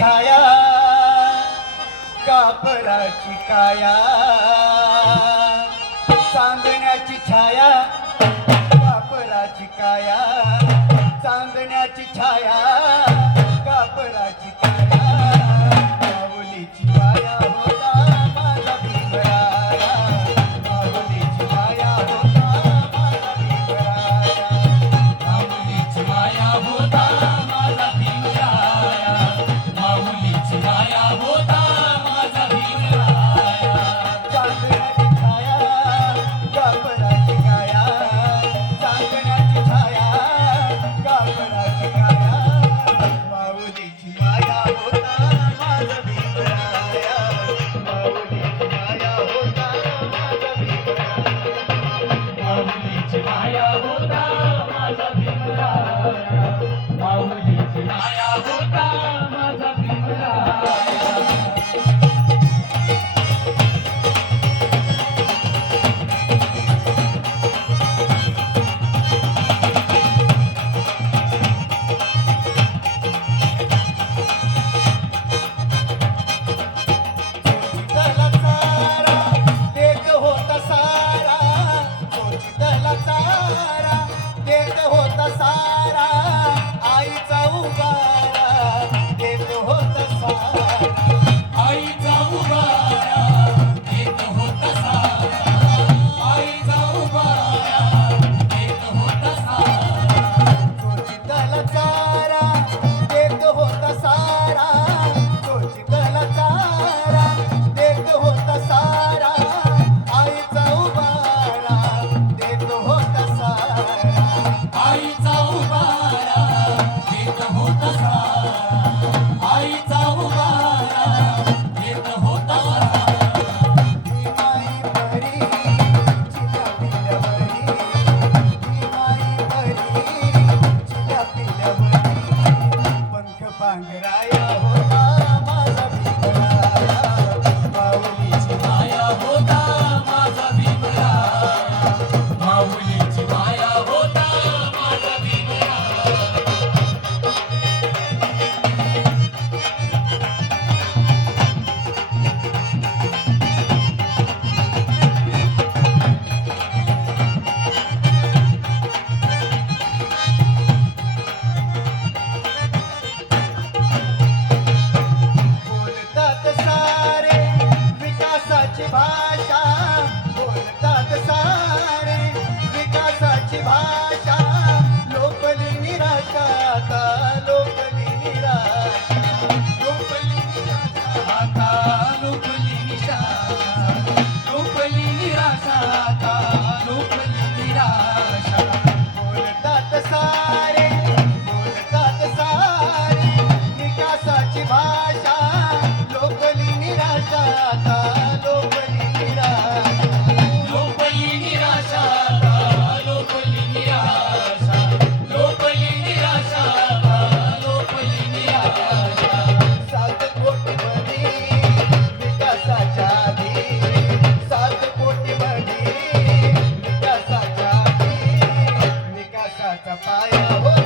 छाया कापराची काया चांदण्याची छाया कापराची काया चांदण्याची छाया कापराची काया माऊलीची माया होता माझा भीमराया माऊलीची माया होता माझा भीमराया माऊलीची माया होता माझा भीमराया माऊलीची माया होता माझा भीमराया चांदण्याची छाया कापराची काया चांदण्याची छाया कापराची काया माऊलीची माया होता माझा भीमराया माऊलीची माया होता माझा भीमराया माऊलीची माया होता माझा भीमराया माऊलीची माया होता माझा भीमराया त्याला चारा देत होता सारा त्याला चारा देत होता सारा आईचा उगारा देत होता सारा आईचा उभारा देत होता सारा आईचा उभारा देत होता सारा त्याला चारा देत होता सारा त्याला चारा देत होता सारा आईचा उगारा देत होता सारा आईचा उभारा देत होता सारा आईचा उभारा देत होता सारा माई परी चिला पिल्यावरी माई परी चिला पिल्यावरी पंख पांघराया होता माझा भीमराया माऊलीची माया होता माझा भीमराया माऊलीची माया होता माझा भीमराया बोलतात सारे विकासाची भाषा बोलतात सारे विकासाची भाषा लोकली निराशा आता लोकली निराशा लोकली निराशा आता लोकली निराशा लोकली निराशा आता लोकली निराशा बोलतात सारे विकासाची भाषा लोकली निराशा आता लोकली निराशा लोकली निराशा आता लोकली निराशा लोकली निराशा आता लोकली निराशा 7 कोटी मध्ये विकासाच्या आधी 7 कोटी मध्ये विकासाच्या आधी विकासाचा पाया हो